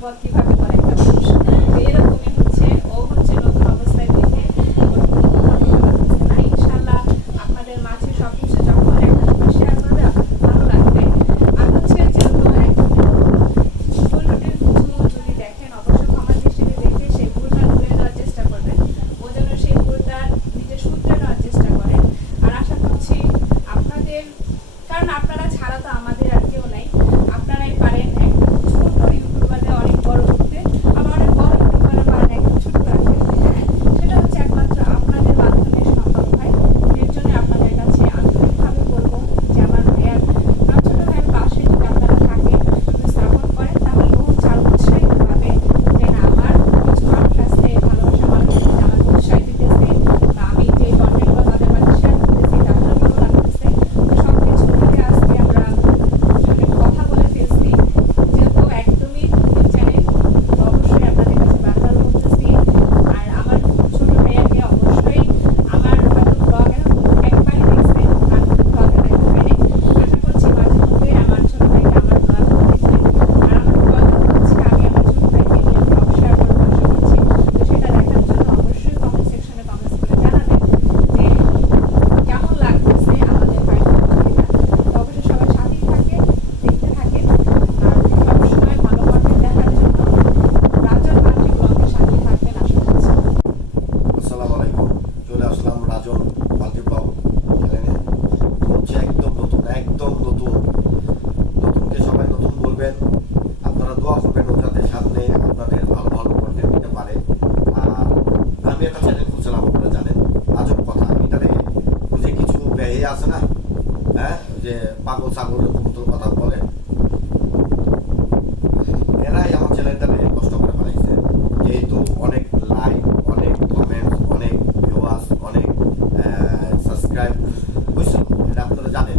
সম্পদ কিভাবে করে একটা মানুষ। তো এরকমই হচ্ছে, ও হচ্ছে নতুন অবস্থায় দেখে ওর কোনো কথা বলতে পারতেছে না। ইনশাআল্লাহ আপনাদের মাঝে সবকিছু যখন একটা সময় শেয়ার করবে আপনাদের ভালো লাগবে। আর হচ্ছে যেহেতু একদমই ভুল রুটিন কিছু যদি দেখেন অবশ্যই ক্ষমা দৃষ্টিতে দেখে সেই ভুলটা ধরে নেওয়ার চেষ্টা করবেন। ও যেন সেই ভুলটা নিজে শুধরে নেওয়ার চেষ্টা করে। আর আশা করছি আপনাদের, কারণ আপনারা ছাড়া তো আমাদের আর কেউ নাই, আপনারাই পারেন একদম ছোট ইউটিউবারে অনেক বড় করতে, আবার অনেক বড় ইউটিউবারে পারেন একদম ছোট রাখতে। হ্যাঁ, সেটা হচ্ছে একমাত্র আপনাদের মাধ্যমে সম্ভব হয়। এর জন্য আপনাদের কাছে আন্তরিকভাবে বলবো যে আমার ভাইয়ার ছোট ভাইয়ের পাশে যদি আপনারা থাকেন, একটু সাপোর্ট করেন, তাহলে ও হচ্ছে আরো উৎসাহিত হবে যে না আমার কিছু মানুষ আছে, ভালোবাসা মানুষ আছে আমাকে উৎসাহ দিতেছে, বা আমি যে কন্টেন্টগুলো তাদের মাঝে শেয়ার করতেছি তাদেরও ভালো লাগতেছে। তো সব কিছু মিলে আজকে আমরা অনেক কথা বলে ফেলছি, যেহেতু একদমই নতুন চ্যানেল, তো অবশ্যই আপনাদের কাছে বারবার বলতেছি। আর আমার ছোট ভাইয়াকে অবশ্যই আমার হয়তো ব্লগ একবারই দেখছেন, আর ব্লগে দেখা হয়নি। আশা করছি মাঝে মধ্যে আমার ছোট ভাইকে আমার ব্লগ দেখবেন। আর আমার ব্লগ হচ্ছে আমি আমার ছোট ভাইকে নিয়ে ব্লগ শেয়ার করবো আশা করছি। তো সেটা দেখার জন্য অবশ্যই কমেন্ট সেকশনে কমেন্টস করে জানাবেন যে কেমন লাগতেছে আমাদের ভাইয়ের পদ্ধতিটা। তো অবশ্যই সবাই সাথেই থাকেন, দেখতে থাকেন। আর সবসময় ভালো কন্টেন্ট দেখার জন্য রাজন মাল্টি ব্লগের সাথেই থাকবেন আশা করছি। আসসালামু আলাইকুম। চলে আসলাম রাজন মাল্টি ব্লগ চ্যানেলে। হচ্ছে একদম নতুন, একদম নতুন। নতুনকে সবাই নতুন বলবেন, আপনারা দোয়া করবেন ও যাতে সামনে আপনাদের ভালো ভালো কন্টেন্ট দিতে পারে। আর আমি একটা চ্যানেল খুঁজছিলাম, আপনারা জানেন আজব কথা। এটাতে ওই যে কিছু ব্যয় আছে না, হ্যাঁ, যে পাগল ছাগলের মতো কথা বলে, এরাই আমার চ্যানেলটাকে নষ্ট করে ফেলাইছে। যেহেতু অনেক লাইক, অনেক কমেন্টস, অনেক ভিউয়ার্স, অনেক সাবস্ক্রাইব হয়েছিল, এটা আপনারা জানেন।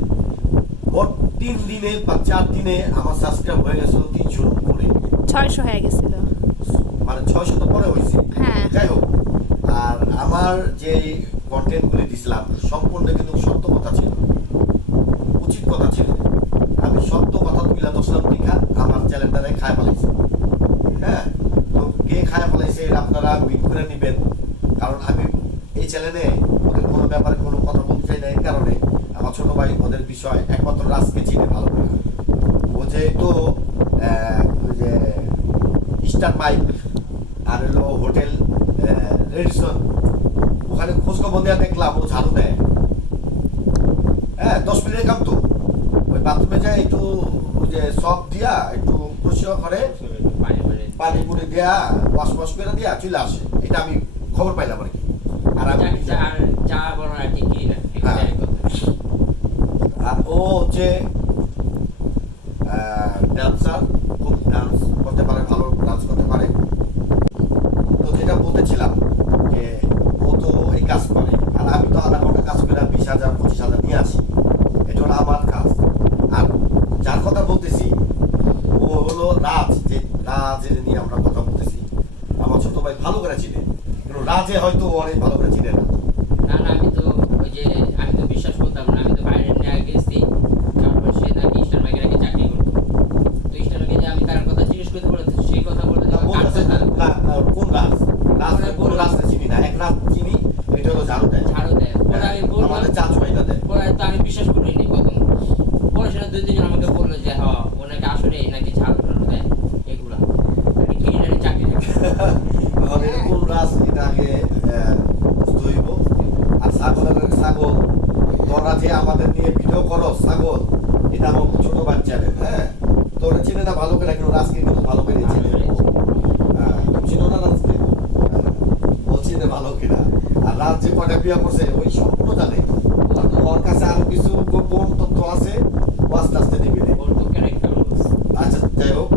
মোট 3 দিনে বা 4 দিনে আমার সাবস্ক্রাইব হয়ে গেছিল 300 উপরে, 600 হয়ে গেছিল। মানে 600 তো পরে হয়েছে। হ্যাঁ। যাই হোক, আর আমার যে কন্টেন্টগুলি দিছিলাম সম্পূর্ণ কিন্তু সত্য কথা ছিল, উচিত কথা ছিল। আমি সত্য কথা তুলে ধরছিলাম টিকা, আমার চ্যানেলটারে খায় ফেলাইছে। হ্যাঁ, তো কে খায় ফেলাইছে এটা আপনারা মিট করে নেবেন। কারণ আমি এই চ্যানেলে ওদের কোনো ব্যাপারে কোনো কথা বলতে চাই না, এর কারণে আমার ছোট ভাই ওদের বিষয় একমাত্র রাজকে চিনে ভালো করে। ও যেহেতু ওই যে স্টার মাইক আর হলো হোটেল রেডিসন, ওখানে খোঁজখবর দেওয়া দেখলাম ও ঝাড়ু দেয়। হ্যাঁ, 10 মিনিটের কাম তো। ওই বাথরুমে যায় একটু ওই যে সব দিয়া একটু পরিষ্কার করে, পানি পুনি দেয়া ওয়াশ করে দিয়া চলে আসে। এটা আমি খবর পাইলাম আর কি। আর আমি আর ও হচ্ছে ডান্সার, খুব ডান্স করতে পারে, ভালো ডান্স করতে পারে। তো যেটা বলতেছিলাম যে ও তো এই কাজ করে, আর আমি তো আধা ঘন্টা কাজ করে 20,000 25,000 নিয়ে আসি। এটা হলো আমার কাজ। আর যার কথা বলতেছি ও হলো রাজ, যে রাজের নিয়ে আমরা কথা বলতেছি। আমার ছোট ভাই ভালো করে চিনে, কিন্তু রাজে হয়তো অনেক ভালো করে চিনে না। না না, আমি তো বিশ্বাস করতাম না। আমি তো বাইরে নিয়ে গেছি, তারপর সে নাকি স্টার মাইকের আগে চাকরি করতো। তো স্টার মাইকে যে আমি তার কথা জিজ্ঞেস করতে বলেছি, সেই কথা বলতে বলতেছে না, কোন রাজ? কোন রাজটা চিনি না, এক রাজ চিনি, এটা হলো ঝাড়ু দেয়। ঝাড়ু দেয়। পরে আমি বললাম, আমাদের চাচু ভাইটা দেয়। পরে তো আমি বিশ্বাস করিনি প্রথম। পরে সেটা 2-3 জন আমাকে বললো যে হ্যাঁ ও নাকি আসলে নাকি ঝাড়ু টাড়ু দেয়, এগুলা ক্লিনারের চাকরি থাকে। আমাদের কোন রাজ এটা আগে বুঝতে হইব। আর ছাগল তোরা যে আমাদের নিয়ে ভিডিও করো ছাগল, এটা আমার ছোট বাচ্চা। হ্যাঁ, তোরা চিনে না ভালো করে, কিন্তু রাজকে কিন্তু ভালো করে চিনে। চিনো না রাজকে? ও চিনে ভালো কিনা। আর রাজ যে কয়টা বিয়ে করছে ওই সম্পূর্ণ জানে। ওর কাছে আরো কিছু গোপন তথ্য আছে, ও আস্তে আস্তে দিবে। আচ্ছা, যাই হোক,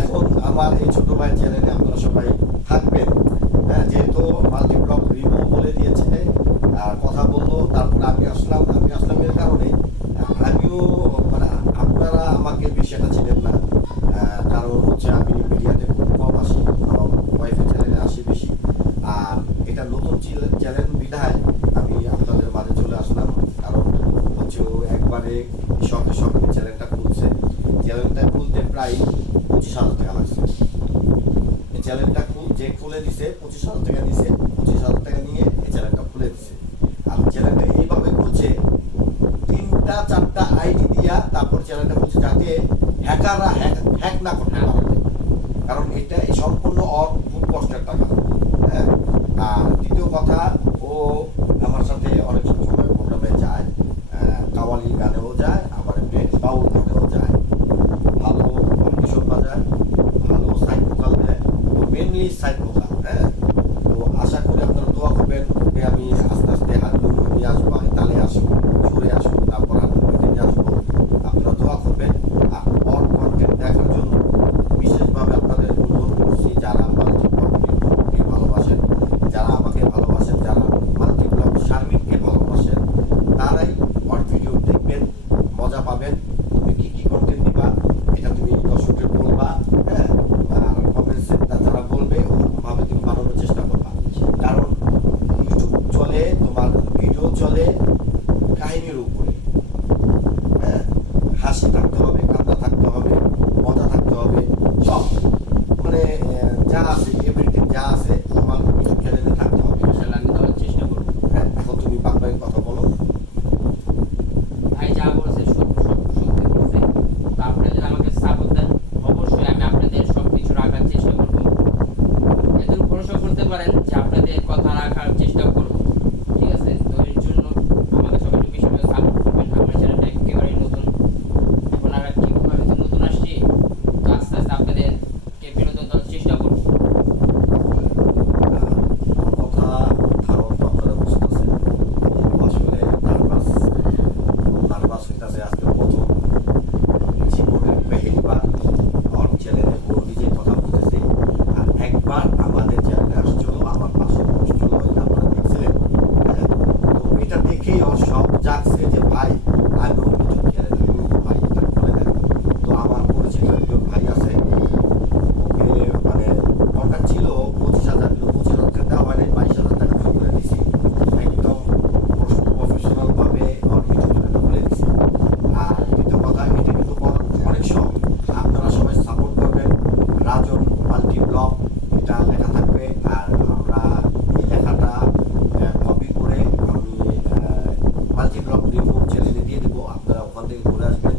এখন আমার এই ছোট ভাই চ্যানেলে আপনারা সবাই থাকবেন। হ্যাঁ, যেহেতু মাল্টি ব্লগ রিমো বলে দিয়েছে, কথা বললো, তারপর আমি আসলাম এর কারণে আমিও মানে আপনারা আমাকে বেশি একটা চিনেন না। কারণ হচ্ছে আমি মিডিয়াতে খুব কম আসি, আমার ওয়াইফের চ্যানেলে আসি বেশি। আর এটা নতুন চ্যানেল বিধায় আমি আপনাদের মাঝে চলে আসলাম। কারণ হচ্ছে ও একবারে শখে চ্যানেলটা খুলছে। চ্যানেলটা খুলতে প্রায় 25,000 টাকা লাগছে। চ্যানেলটা যে খুলে দিছে 25,000 টাকা দিছে, 25,000 টাকা নিয়ে এই চ্যানেলটা খুলে দিছে। আর চ্যানেলটা এইভাবে খুলছে 3টা 4টা আইডি দিয়া, তারপর চ্যানেলটা খুলছে যাতে হ্যাকাররা হ্যাক না করতে পারে, কারণ এটা সম্পূর্ণ খুব কষ্টের টাকা। হ্যাঁ, আর দ্বিতীয় কথা, ও আমার সাথে অনেক সময় প্রোগ্রামে যায়, কাওয়ালি গানেও যায়, আবার এমনি বাউল গানেও যায়, ভালো কম্পিটিশন বাজায়, ভালো সাইড ভোকাল দেয়, তো মেনলি সাইড ভোকাল। হ্যাঁ, তো আশা করি আপনারা দোয়া করবেন যে আমি আস্তে আস্তে হারমোনিয়াম নিয়ে আসবো, আমি তালে আসবো, সুরে আসবো, তারপর হারমোনিয়ামে নিয়ে আসবো। আপনারা দোয়া করবেন। আর অল কন্টেন্ট দেখার জন্য বিশেষভাবে আপনাদের অনুরোধ করছি, যারা মাল্টিপ্লগকে ভালোবাসেন, যারা আমাকে ভালোবাসেন, যারা মাল্টিপ্লগ শারমিনকে ভালোবাসেন, তারাই ওর ভিডিও দেখবেন, মজা পাবেন। তুমি কি কি কন্টেন্ট দিবা এটা তুমি দর্শকদের বলবা। হ্যাঁ, আর কমেন্টসে যারা বলবে ওরকমভাবে তুমি বানানোর চেষ্টা করবা, কারণ ইউটিউব চলে, তোমার ভিডিও চলে কাহিনীর উপরে। হ্যাঁ, হাসি থাকতে হবে, কান্না থাকতে হবে, মজা থাকতে হবে, সব মানে যা আছে এভরিথিং যা আছে আমার ইউটিউব চ্যানেলে থাকতে হবে। ইনশাআল্লাহ আমি দেওয়ার চেষ্টা করবো। হ্যাঁ, এখন তুমি বাকি কথা বলো। ভাই যা বলছে সব সত্যি বলছে। তো আপনারা যদি আমাকে সাপোর্ট দেন, অবশ্যই আমি আপনাদের সবকিছু রাখার চেষ্টা করবো। এতটুকু ভরসা করতে পারেন যে আপনাদের কথা রাখার চেষ্টা করবো। ঠিক আছে, তো এর জন্য আমাকে সবাই একটু বেশি করে সাপোর্ট করবেন। আমার চ্যানেলটা একেবারেই নতুন, এখন আর কিভাবে তো নতুন আসছি, তো আস্তে আস্তে আপনাদেরকে বিনোদন দেওয়ার চেষ্টা করবো। কথা ধারণ তো আপনারা বুঝতেছেন, আসলে নার্ভাস হইতাছে। আজকে প্রথম জীবনের পেহেলিবার আমার চ্যানেলে ও নিজে কথা বলতেছে, আর একবার আমাদের চ্যানেলে আসছিল, আমার পাশে বসছিল, এটা আপনারা দেখছিলেন। হ্যাঁ, তো এটা দেখেই ওর সব জাগছে যে ভাই আমিও ইউটিউব চ্যানেলে করবো, ভাই এটা খুলে দেন। তো আমার পরিচিত একজন ভাই আছে, ওকে মানে কন্ট্যাক্ট ছিল 25,000, কিন্তু 25,000 টাকা দেওয়া হয় নাই, 22,000 টাকা ফ্রি করে দিছি। একদম প্রফেশনাল ভাবে ওর ইউটিউব চ্যানেলটা খুলে দিছি। আর দ্বিতীয় কথা, এটা কিন্তু অনেক শখ, আপনারা সবাই সাপোর্ট করবেন। রাজন মাল্টি ব্লগ এটা লেখা থাকবে, আর আমরা এই লেখাটা কপি করে আমি মাল্টি ব্লগ রিভিউ চ্যানেলে দিয়ে দেবো, আপনারা ওখান থেকে ঘুরে আসবেন।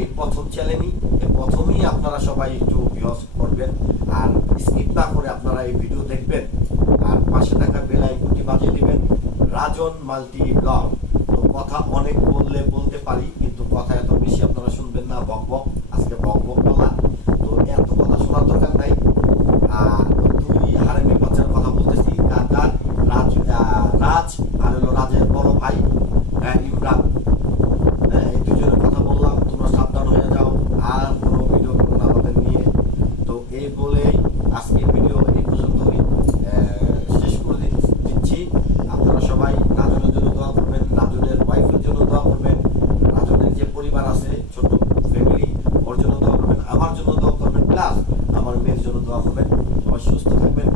এই প্রথম চ্যানেলই, এই প্রথমেই আপনারা সবাই একটু ভিউজ করবেন, আর স্কিপ না করে আপনারা এই ভিডিও দেখবেন, আর পাশে থাকা বেল আইকনটি বাজিয়ে দিবেন। রাজন মাল্টি ব্লগ। তো কথা অনেক বলতে পারি, কিন্তু কথা এত বেশি আপনারা শুনবেন না, বকবক। আজকে বকবক বলা, তো এত কথা শোনার দরকার নাই। দুই হারেমের বাচ্চার কথা বলতেছি, রাজ আর হলো রাজের বড় ভাই ইমরান। হ্যাঁ, এই দুজনের কথা বললাম, তোমরা সাবধান হয়ে যাও, আর কোনো ভিডিও করো না আমাদের নিয়ে। তো এই বলেই আজকে ভিডিও এই পর্যন্তই শেষ করে দিচ্ছি। আপনারা সবাই রাজনের জন্য দোয়া করবেন, রাজনের ওয়াইফের জন্য দোয়া করবেন, রাজনের যে পরিবার আছে ছোট ফ্যামিলি, ওর জন্য দোয়া করবেন, আমার জন্য দোয়া করবেন, প্লাস আমার মেয়ের জন্য দোয়া করবেন। সবাই সুস্থ থাকবেন।